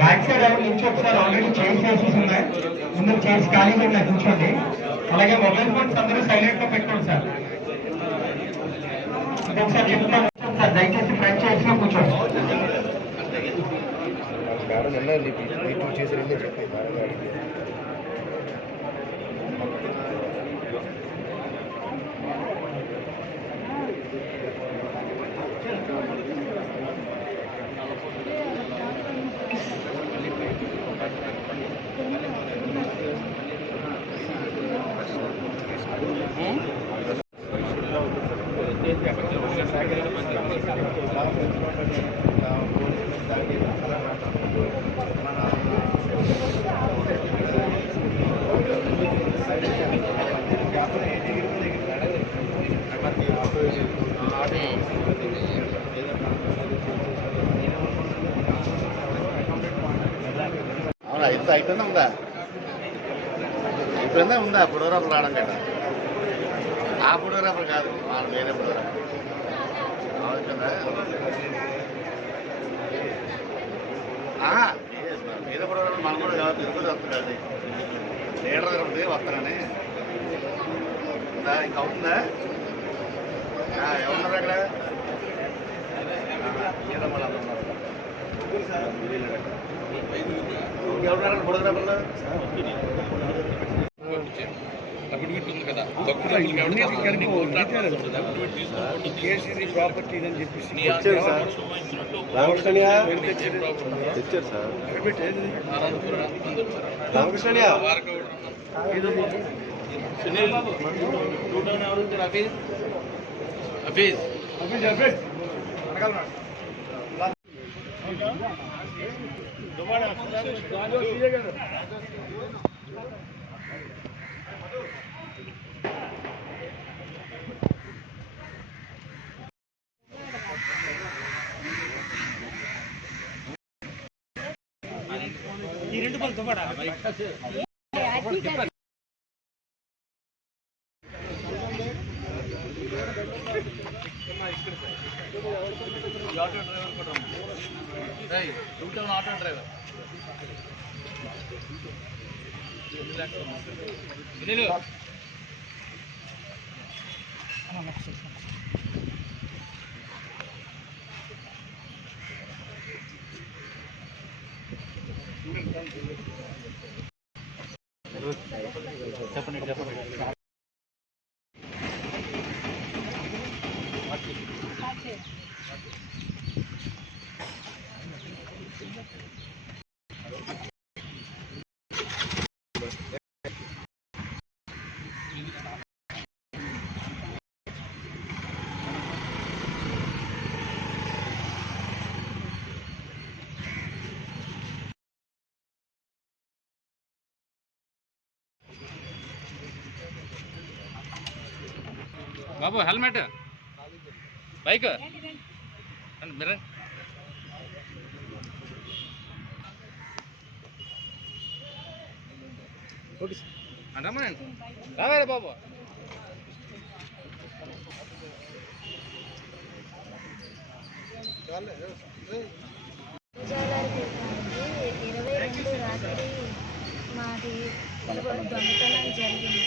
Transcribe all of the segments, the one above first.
Back side ఎవరు నిల్చోండి sir, already chairs వేసేసి ఉన్నాయి, ముందు చైర్స్ ఖాళీగా ఉన్నాయి కూర్చోండి. అలాగే మొబైల్ ఫోన్స్ అందరూ సైలెంట్ గా పెట్టుకోండి సార్. ఇంకొకసారి చెప్తాను సార్, దయచేసి ఫ్రంట్ చైర్స్ లో కూర్చోండి. అవునా, ఇంత అయిపోయిందా ఉందా? అయిపోయిందా ఉందా? ఫోటోగ్రాఫర్ రావడం కదా, ఆ ఫోటోగ్రాఫర్ కాదు, మన వేరే ఫోటోగ్రాఫర్ వేరే ఫోటోగ్రాఫర్ మన కూడా కాదు, తిరుగుతుంది వస్తుంది. అది లీడర్ దగ్గర ఉంది, వస్తానని ఉందా? ఇంకా అవుతుందా? ఎవరున్నారు అక్కడ? ఎవరున్నారు ఫోటోగ్రాఫర్లు? ప్రాపర్టీ అని చెప్పేసి రామకృష్ణయ్య తెచ్చారు సార్. రామకృష్ణయ్య ఈ రెండు పళ్ళు దువ్వడా ఆటో డ్రైవర్ చెప్పండి చెప్పండి. బాబు హెల్మెట్ బైక్ మీరు అంటమ్మా రావాలే బాబు. మాది దొంగతనం జరిగింది.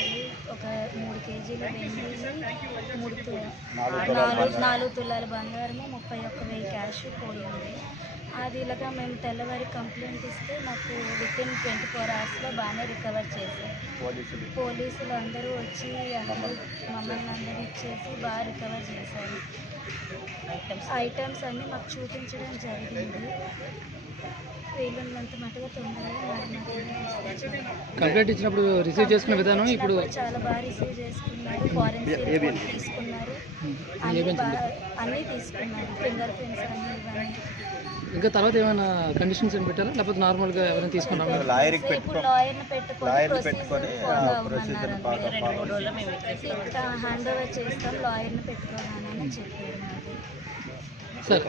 ఒక 3 కేజీల వెండి, 4 తులాల బంగారము, 31,000 క్యాష్ పోయింది. అది ఇలాగా మేము తెల్లవారి కంప్లైంట్ ఇస్తే మాకు వితిన్ 24 అవర్స్లో బాగానే రికవర్ చేశారు. పోలీసులు అందరూ వచ్చి మమ్మల్ని అందరూ ఇచ్చేసి బాగా రికవర్ చేశారు. ఐటమ్స్ అన్నీ మాకు చూపించడం జరిగింది. వీలున్నంత మటుగా తొందరగా కంప్లైంట్ ఇచ్చినప్పుడు రిసీవ్ చేసుకునే విధానం ఇప్పుడు చాలా బాగా రిసీవ్ చేసుకున్నారు. ఫారెన్సిక్ రిపోర్ట్ తీసుకున్నారు, అన్నీ తీసుకున్నారు, ఫింగర్ ప్రింట్స్ అన్నీ ఇవన్నీ. ఇంకా తర్వాత ఏమైనా కండిషన్స్ ఏమి పెట్టారా లేకపోతే నార్మల్గా ఎవరైనా తీసుకున్నారా? ఇప్పుడు లాయర్ని పెట్టుకొని హ్యాండ్ ఓవర్ చేస్తాం, లాయర్ని పెట్టుకోవాలని చెప్పారు. సార్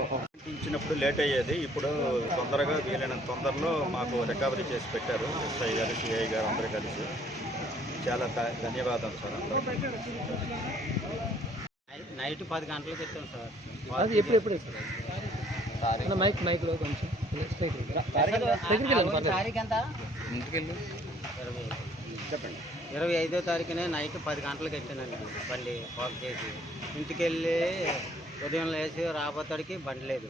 ఇచ్చినప్పుడు లేట్ అయ్యేది, ఇప్పుడు తొందరగా వీలైనంత తొందరలో మాకు రికవరీ చేసి పెట్టారు. ఎస్ఐ గారు, సిఐ గారు అందరూ కలిసి. చాలా ధన్యవాదాలు సార్ అందరూ. నైట్ 10 గంటలకు ఇస్తాం సార్. అది ఎప్పుడు సార్ మైక్లో కొంచెం తారీఖు ఎంత? చెప్పండి. 25వ తారీఖునే నైట్ 10 గంటలకు ఎట్టానండి బండి పాక్ చేసి. ఇంటికి వెళ్ళి ఉదయం లేచి రాబోతాడికి బండి లేదు.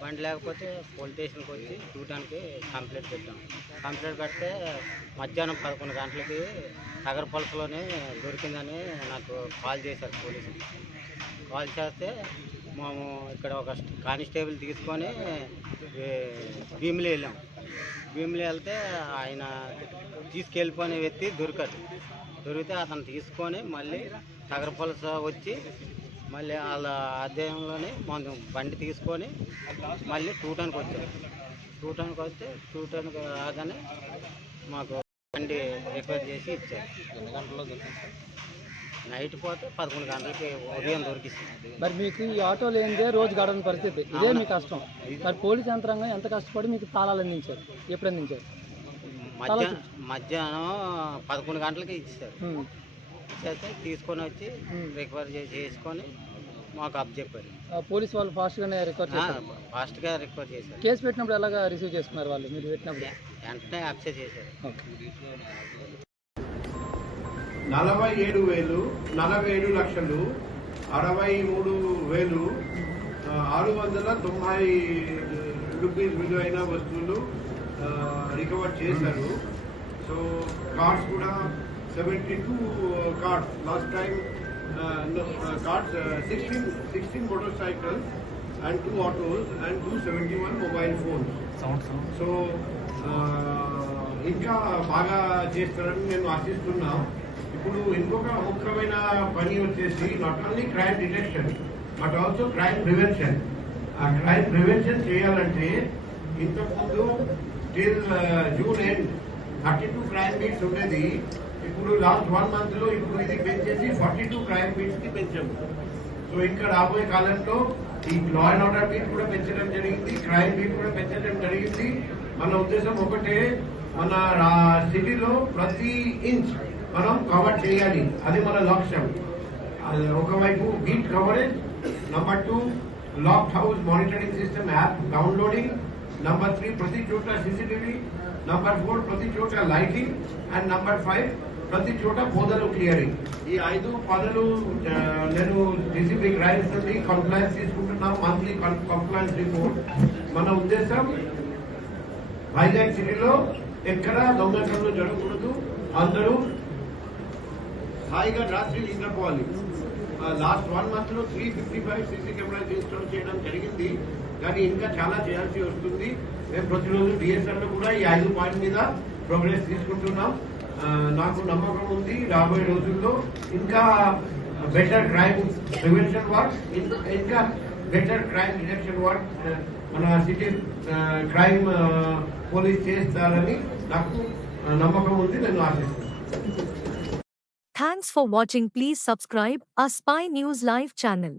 బండి లేకపోతే పోలీస్ స్టేషన్కి వచ్చి చూడటానికి కంప్లైంట్ పెట్టాం. కంప్లైంట్ పెడితే మధ్యాహ్నం 11 గంటలకి నగరపలసలోనే దొరికిందని నాకు కాల్ చేశారు పోలీసులు. కాల్ చేస్తే మేము ఇక్కడ ఒక కానిస్టేబుల్ తీసుకొని భీమిలి వెళ్ళాం. భీమిలి వెళ్తే ఆయన తీసుకెళ్ళిపోయిన వ్యక్తి దొరికితే అతను తీసుకొని మళ్ళీ నగరపలస వచ్చి మళ్ళీ వాళ్ళ అధ్యయనంలోనే మనం బండి తీసుకొని మళ్ళీ టూటానికి వచ్చాం. టూటానికి వస్తే టూటానికి రాగానే మాకు బండి రిపేర్ చేసి ఇచ్చారు. ఎన్ని గంటల్లో దొరికింది? నైట్ పోతే 11 గంటలకి ఉదయం దొరికిస్తుంది. మరి మీకు ఈ ఆటో లేనిదే రోజు గడవని పరిస్థితి, ఇదే మీ కష్టం. మరి పోలీస్ యంత్రాంగం ఎంత కష్టపడి మీకు తాళాలు అందించారు, ఎప్పుడు అందించారు? మధ్యాహ్నం 11 గంటలకి ఇచ్చారు. ఇచ్చేస్తే తీసుకొని వచ్చి రికవర్ చేసుకొని మాకు అప్ చెప్పారు. పోలీస్ వాళ్ళు ఫాస్ట్గానే రికవర్ చేశారు. ఫాస్ట్గా రికవర్ చేశారు. కేసు పెట్టినప్పుడు ఎలాగా రిసీవ్ చేసుకున్నారు వాళ్ళు? మీరు పెట్టినప్పుడు వెంటనే అప్సెట్ చేశారు. 47,000, 47 లక్షలు 63,690 రూపీస్ విలువైన వస్తువులు రికవర్ చేశారు. సో కార్డ్స్ కూడా 72 cards last time, cards 16 motorcycles and 2 autos and 271 mobile phones. So ఇంకా బాగా చేస్తారని నేను ఆశిస్తున్నా. ఇప్పుడు ఇంకొక ముఖ్యమైన పని వచ్చేసి not only crime detection but also crime prevention. ఆ క్రైమ్ ప్రివెన్షన్ చేయాలంటే ఇంతకుముందు till June end 32 crime beats ఉండేది. ఇప్పుడు లాస్ట్ 1 month లో ఇప్పుడు ఇది పెంచేసి 42 క్రైమ్ బీట్స్ కి పెంచాము. సో ఇంకా రాబోయే కాలంలో ఈ లా అండ్ ఆర్డర్ బీట్ కూడా పెంచడం జరిగింది, క్రైమ్ బీట్ కూడా పెంచడం జరిగింది. మన ఉద్దేశం ఒకటే, మన సిటీలో ప్రతి ఇంచ్ మనం కవర్ చేయాలి, అది మన లక్ష్యం. ఒకవైపు beat coverage, number 2 locked house monitoring system app downloading, number 3 ప్రతి చోట సీసీటీవీ, నంబర్ 4 ప్రతి చోట లైటింగ్, అండ్ నంబర్ 5 ప్రతి చోట పొదలు క్లియరింగ్. ఈ 5 పనులు నేను డీసీపీ క్రైమ్స్ నుండి కంప్లైంట్స్ తీసుకుంటున్నాం. Monthly complaints report. మన ఉద్దేశం వైజాగ్ సిటీలో ఎక్కడ దొంగతనాలు జరగకూడదు, అందరూ హాయిగా రాత్రి నిద్రపోవాలి. లాస్ట్ 1 month లో 355 సీసీ కెమెరాస్ ఇన్స్టాల్ చేయడం జరిగింది, కానీ ఇంకా చాలా చేయాల్సి వస్తుంది. మేము ప్రతిరోజు డిఎస్ఆర్ లో కూడా ఈ 5 పాయింట్ మీద ప్రోగ్రెస్ తీసుకుంటున్నాం. నాకు నమ్మకం ఉంది రాబోయే రోజుల్లో ఇంకా బెటర్ క్రైమ్ ప్రివెన్షన్ వర్క్, ఇంకా బెటర్ క్రైమ్ డిటెక్షన్ వర్క్ మన సిటీ క్రైమ్ పోలీస్ చేస్తారని నాకు నమ్మకం ఉంది, నేను ఆశిస్తున్నాను. Thanks for watching. Please subscribe our Spy News Live channel.